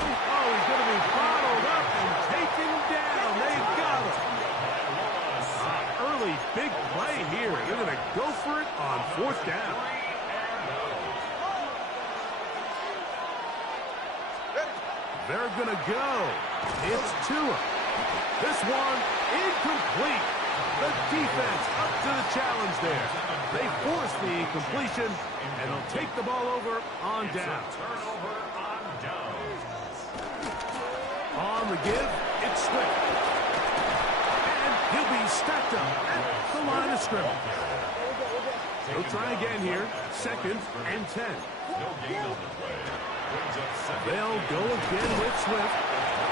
Oh, he's going to be bottled up and taken down. They've got him. Early big play here. They're going to go for it on 4th down. They're going to go. It's Tua. This one incomplete. The defense up to the challenge there. They force the incompletion, and they'll take the ball over on down. Turnover on downs. On the give, it's Swift. And he'll be stacked up at the line of scrimmage. He'll try again here. 2nd and 10. No gain on the play. They'll go again with Swift.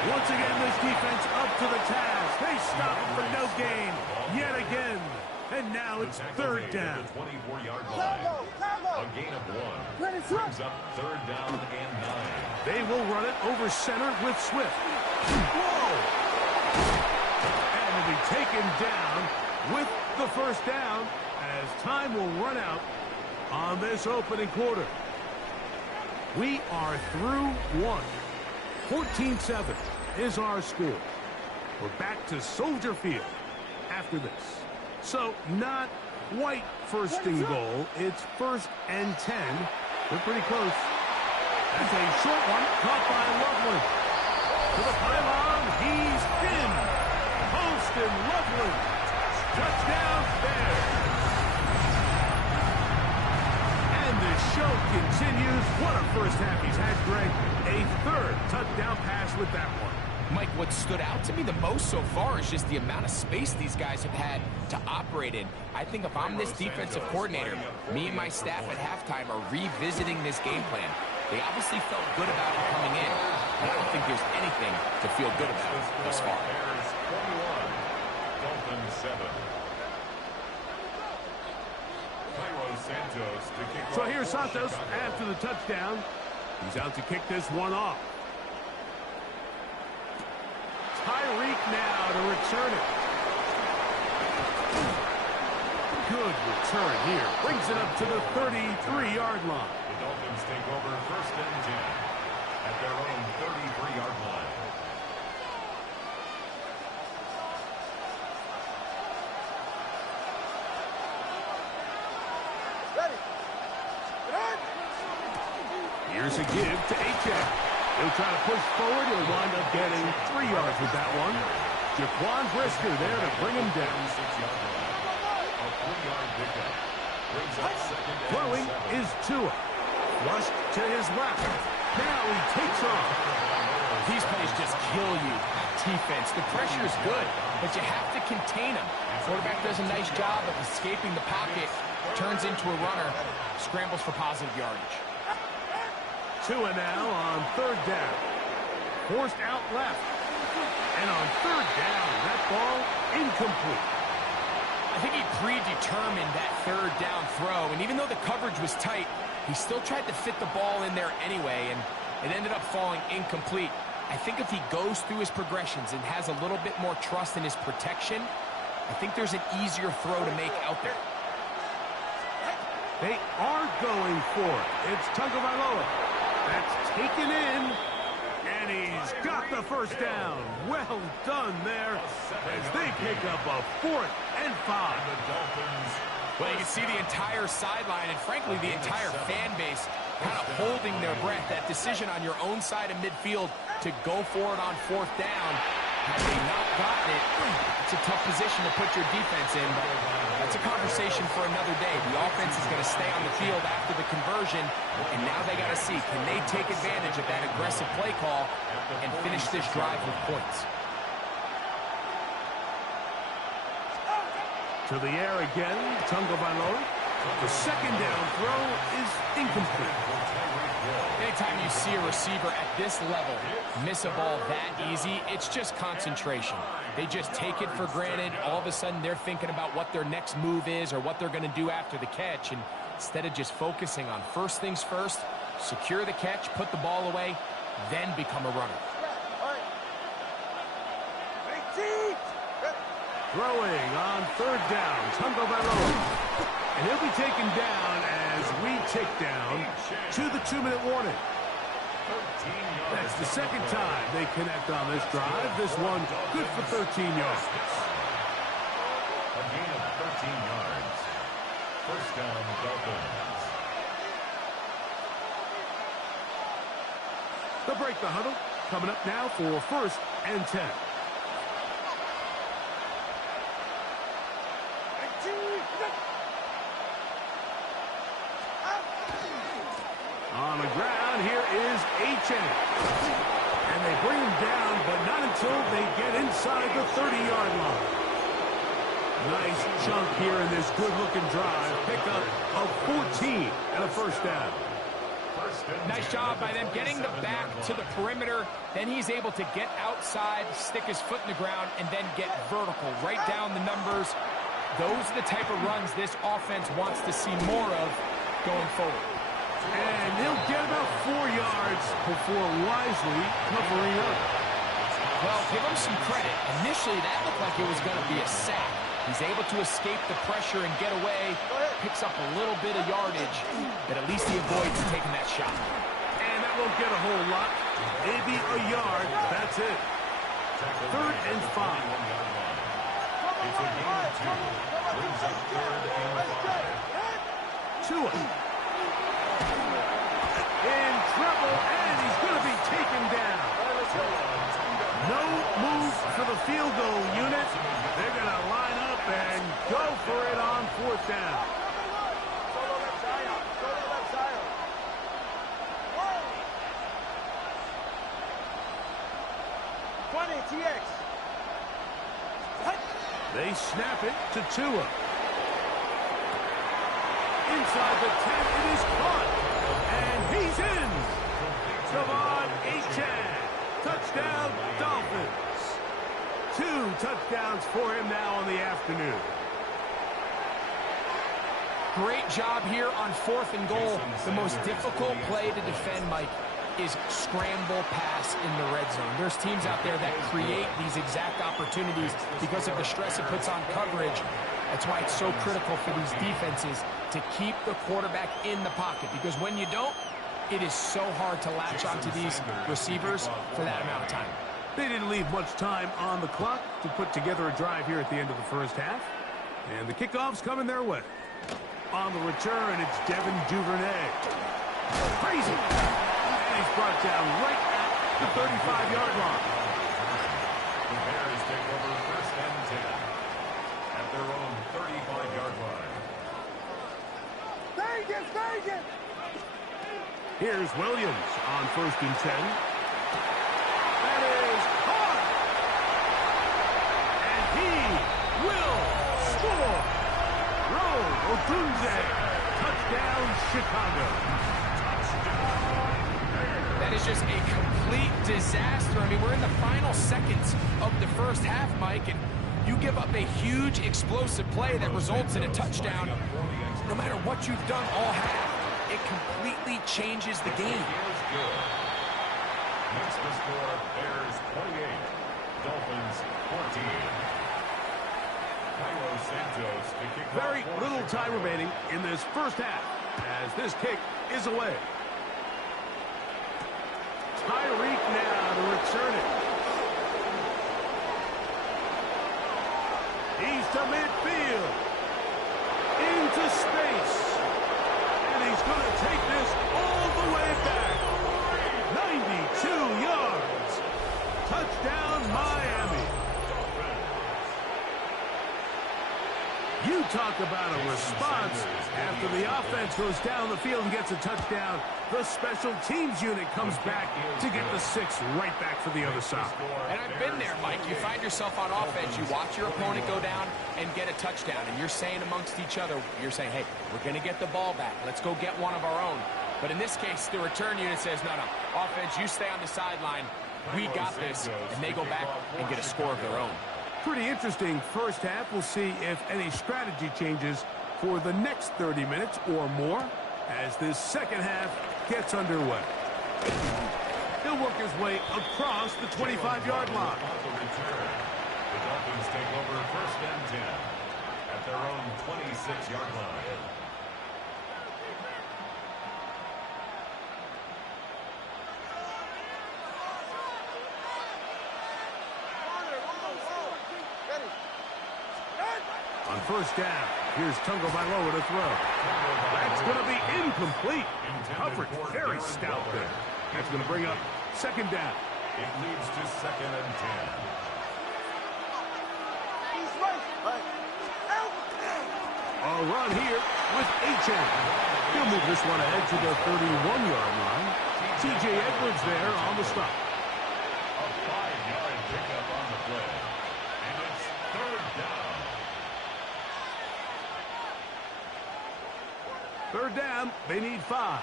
Once again, this defense up to the task. They stop it for no gain yet again. And now it's third down. 24-yard line. A gain of 1. Brings up third down and 9. They will run it over center with Swift. Whoa! And will be taken down with the first down as time will run out on this opening quarter. We are through one. 14-7 is our score. We're back to Soldier Field after this. So not quite first and goal. It's first and 10. They're pretty close. That's a short one caught by Loveland. To the pylon, he's in. Holston Loveland. Touchdown Bears. And the show continues. What a first half he's had, Greg. A third touchdown pass with that one. Mike, what stood out to me the most so far is just the amount of space these guys have had to operate in. I think if I'm this defensive coordinator, me and my staff at halftime are revisiting this game plan. They obviously felt good about it coming in, but I don't think there's anything to feel good about thus far. So here's Santos after the touchdown. He's out to kick this one off. Tyreek now to return it. Good return here. Brings it up to the 33-yard line. The Dolphins take over first and 10 at their own 33-yard line. Ready. Here's a give to Achane. He'll try to push forward. He'll wind up getting 3 yards with that one. Jaquan Brisker there to bring him down. A 3-yard pickup. Brings up second and Throwing 7. is Tua. Flushed to his left. Now he takes off. These plays just kill you. Defense, the pressure is good, but you have to contain them. Quarterback does a nice job of escaping the pocket, turns into a runner, scrambles for positive yardage. Tua now on third down. Forced out left. And on third down, that ball incomplete. I think he predetermined that third down throw, and even though the coverage was tight, he still tried to fit the ball in there anyway, and it ended up falling incomplete. I think if he goes through his progressions and has a little bit more trust in his protection, I think there's an easier throw to make out there. They are going for it. It's Tagovailoa. That's taken in, and he's got the first down. Well done there as they pick up a 4th and 5. Well, you can see the entire sideline and, frankly, the entire fan base kind of holding their breath. That decision on your own side of midfield to go for it on 4th down, had they not gotten it, it's a tough position to put your defense in, but that's a conversation for another day. The offense is going to stay on the field after the conversion, and now they got to see, can they take advantage of that aggressive play call and finish this drive with points? To the air again, Tagovailoa. The second down throw is incomplete. Anytime you see a receiver at this level miss a ball that easy, it's just concentration. They just take it for granted. All of a sudden, they're thinking about what their next move is or what they're going to do after the catch. And instead of just focusing on first things first, secure the catch, put the ball away, then become a runner. Throwing on third down, Tagovailoa. And he'll be taken down as we tick down to the 2-minute warning. That's the second time they connect on this drive. This one good for 13 yards. A gain of 13 yards. First down, Dolphins. They'll break the huddle. Coming up now for first and 10. On the ground, here is Achane. And they bring him down, but not until they get inside the 30-yard line. Nice chunk here in this good-looking drive. Pick up of 14 and a first down. Nice job by them getting the back to the perimeter. Then he's able to get outside, stick his foot in the ground, and then get vertical, right down the numbers. Those are the type of runs this offense wants to see more of going forward. And he'll get about 4 yards before wisely covering up. Well, give him some credit. Initially, that looked like it was going to be a sack. He's able to escape the pressure and get away, picks up a little bit of yardage, but at least he avoids taking that shot. And that won't get a whole lot. Maybe a yard. That's it. 3rd and 5. It's a gain of 2. Brings up 3rd and 5. Tua. In trouble, and he's going to be taken down. No move for the field goal unit. They're going to line up and go for it on 4th down. They snap it to Tua. Inside the 10, it is caught. And he's in. Javon Achan. Touchdown, Dolphins. 2 touchdowns for him now on the afternoon. Great job here on 4th and goal. The most difficult play to defend, Mike, is scramble pass in the red zone. There's teams out there that create these exact opportunities because of the stress it puts on coverage. That's why it's so critical for these defenses to keep the quarterback in the pocket, because when you don't, it is so hard to latch onto these receivers for that amount of time. They didn't leave much time on the clock to put together a drive here at the end of the first half. And the kickoff's coming their way. On the return, it's Devin Duvernay. Crazy! And he's brought down right at the 35-yard line. The Bears take over 1st and 10 at their own 35-yard line. Vegas! Here's Williams on 1st and 10. That is caught! And he will score! Roll Odunze. Touchdown, Chicago. That is just a complete disaster. I mean, we're in the final seconds of the first half, Mike, and you give up a huge explosive play that results in a touchdown. No matter what you've done all half, it completely changes the game. Makes the score Bears 28, Dolphins 14. Cairo Santos to kick off. Very little time remaining in this first half as this kick is away. Tyreek now to return it. He's to midfield. Into space. And he's going to take this all the way back. 92 yards. Touchdown, Miami. You talk about a response. After the offense goes down the field and gets a touchdown, the special teams unit comes back to get the 6 right back for the other side. And I've been there, Mike. You find yourself on offense, you watch your opponent go down and get a touchdown, and you're saying amongst each other, you're saying, hey, we're going to get the ball back. Let's go get one of our own. But in this case, the return unit says, no, offense, you stay on the sideline. We got this. And they go back and get a score of their own. Pretty interesting first half. We'll see if any strategy changes for the next 30 minutes or more as this second half gets underway. He'll work his way across the 25-yard line. The Dolphins take over 1st and 10 at their own 26-yard line. On 1st down, here's Tungo Bailoa to throw. That's going to be incomplete. Coverage very stout there. That's going to bring up 2nd down. It leads to 2nd and 10. A run here with Achan. He'll move this one ahead to the 31-yard line. T.J. Edwards there on the stop. A 5-yard pickup on the play. And it's 3rd down. 3rd down, they need 5.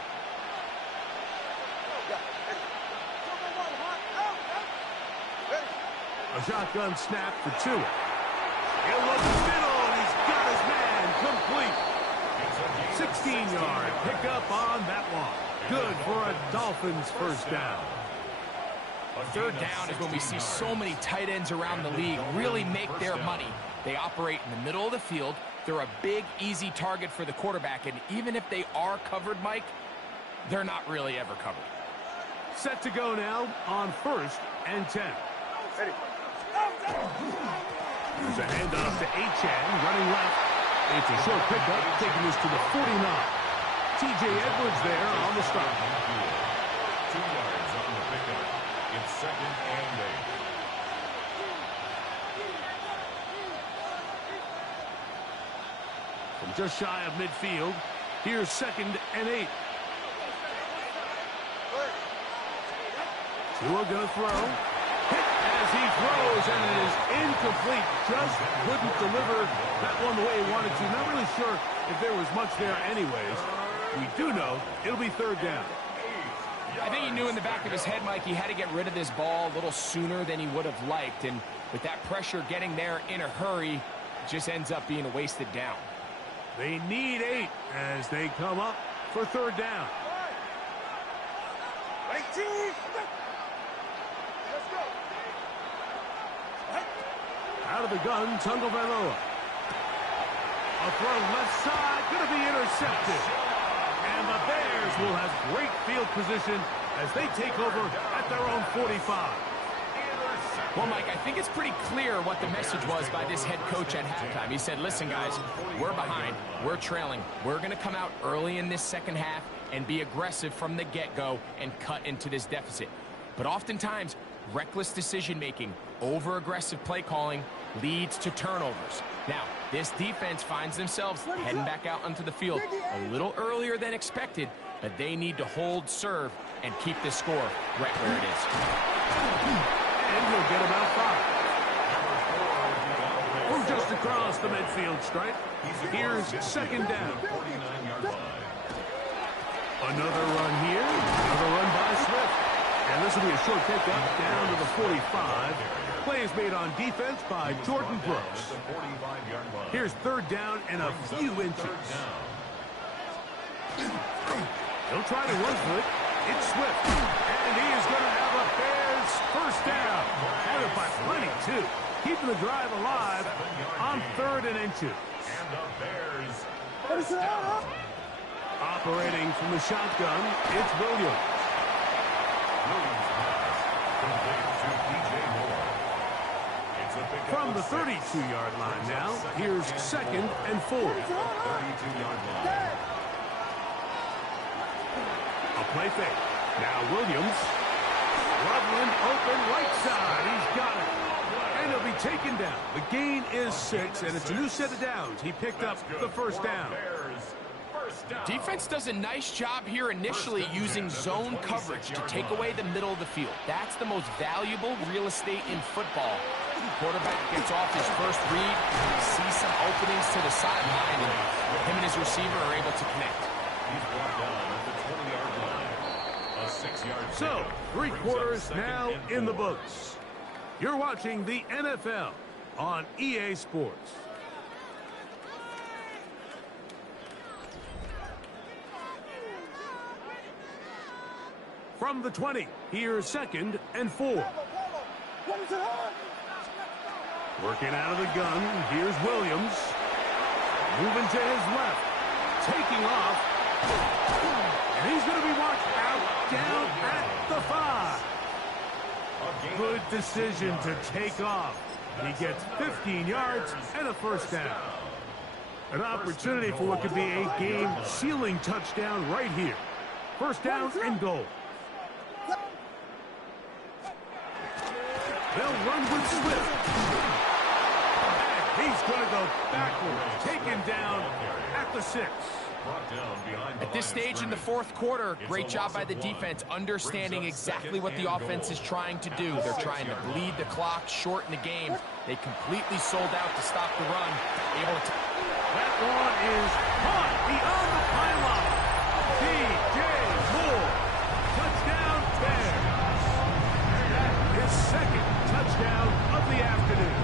A shotgun snap for Tua. He'll look middle, and he's got his man complete. 16-yard pickup on that one. Good for a Dolphins first down. Third down is when we see so many tight ends around the league really make their money. They operate in the middle of the field. They're a big, easy target for the quarterback, and even if they are covered, Mike, they're not really ever covered. Set to go now on 1st and 10. Ready. Here's a handoff to Achane, running left. It's a short pickup, taking us to the 49. T.J. Edwards there on the stop. 2 yards on the pickup. It's 2nd and 8. From just shy of midfield, here's 2nd and 8. Tua gonna throw. Hit as he throws, and it is incomplete. Just couldn't deliver that one the way he wanted to. Not really sure if there was much there anyways. We do know it'll be 3rd down. I think he knew in the back of his head, Mike, he had to get rid of this ball a little sooner than he would have liked. And with that pressure getting there in a hurry, it just ends up being a wasted down. They need 8 as they come up for 3rd down. Let's go. Out of the gun, Tagovailoa. A throw left side, going to be intercepted. And the Bears will have great field position as they take over at their own 45. Well, Mike, I think it's pretty clear what the message was by this head coach at halftime. He said, listen, guys, we're behind. We're trailing. We're going to come out early in this second half and be aggressive from the get-go and cut into this deficit. But oftentimes, reckless decision-making, over-aggressive play calling leads to turnovers. Now, this defense finds themselves heading back out onto the field a little earlier than expected, but they need to hold serve and keep this score right where it is. And he'll get about 5. From just across the midfield stripe, here's 2nd down. Another run here, another run by Swift. And this will be a short pickup down to the 45. Play is made on defense by Jordan Brooks. Here's 3rd down and a few inches. He'll try to run for it. It's Swift. And he is going to have a Bears first down. Had it by plenty, too. Keeping the drive alive on 3rd and inches. And the Bears first down. Operating from the shotgun, it's Williams. From the 32-yard line now, here's 2nd and 4. A play fake. Now Williams. Loveland open right side. He's got it. And he'll be taken down. The gain is 6, and it's a new set of downs. He picked up the first down. Defense does a nice job here initially using zone coverage to take away the middle of the field. That's the most valuable real estate in football. Quarterback gets off his first read, sees some openings to the sideline, and him and his receiver are able to connect. He's brought down at the 20-yard line. A 6-yard So, 3 quarters now in the books. You're watching the NFL on EA Sports. From the 20, here's 2nd and 4. Working out of the gun, here's Williams. Moving to his left. Taking off. And he's going to be marked out down at the 5. Good decision to take off. He gets 15 yards and a first down. An opportunity for what could be a game-sealing touchdown right here. First down and goal. They'll run with Swift. And he's going to go backwards, taken down at the 6. At this stage in the 4th quarter, great job by the defense understanding exactly what the offense is trying to do. They're trying to bleed the clock, shorten the game. They completely sold out to stop the run. Able to... That one is caught beyond the pylon. D.J. Moore. Touchdown Bears. That is 2nd touchdown touchdown of the afternoon.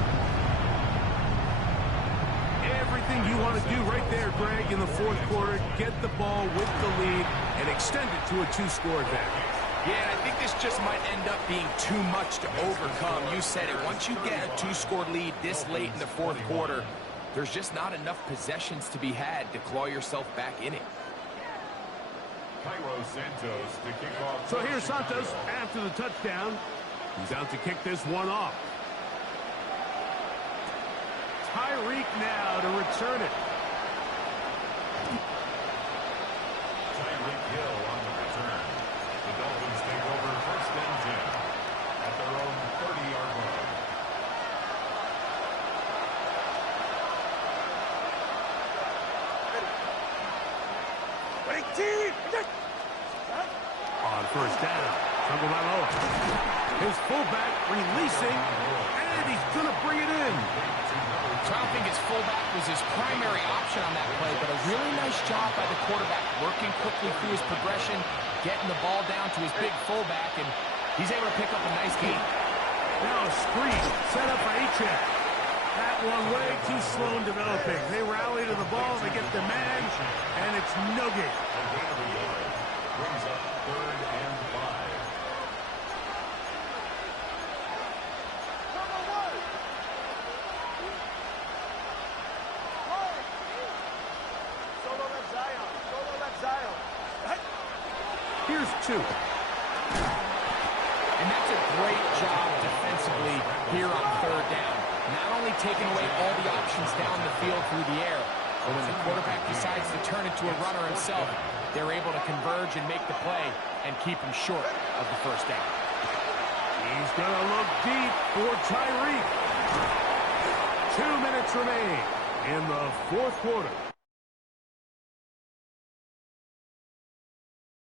Everything you want to do right there, Greg, in the fourth quarter. Get the ball with the lead and extend it to a 2-score advantage. Yeah, and I think this just might end up being too much to overcome. You said it. Once you get a 2-score lead this late in the fourth quarter, there's just not enough possessions to be had to claw yourself back in it. Santos to kick off. So here's Santos after the touchdown. He's out to kick this one off. Tyreek now to return it. Tyreek Hill on the return. The Dolphins take over 1st and 10 at their own 30-yard line. On 1st down, Tagovailoa. His fullback releasing, and he's going to bring it in. So I don't think his fullback was his primary option on that play, but a really nice job by the quarterback, working quickly through his progression, getting the ball down to his big fullback, and he's able to pick up a nice gain. Now a screen set up by Achek. That one way too slow in developing. They rally to the ball, they get the man, and it's no gain. Brings up 3rd and 5. Solo left Zion. Solo left Zion. Here's 2. And that's a great job defensively here on 3rd down. Not only taking away all the options down the field through the air, but when the quarterback decides to turn into a runner himself, they're able to converge and make the play and keep him short of the 1st down. He's going to look deep for Tyreek. 2 minutes remain in the fourth quarter.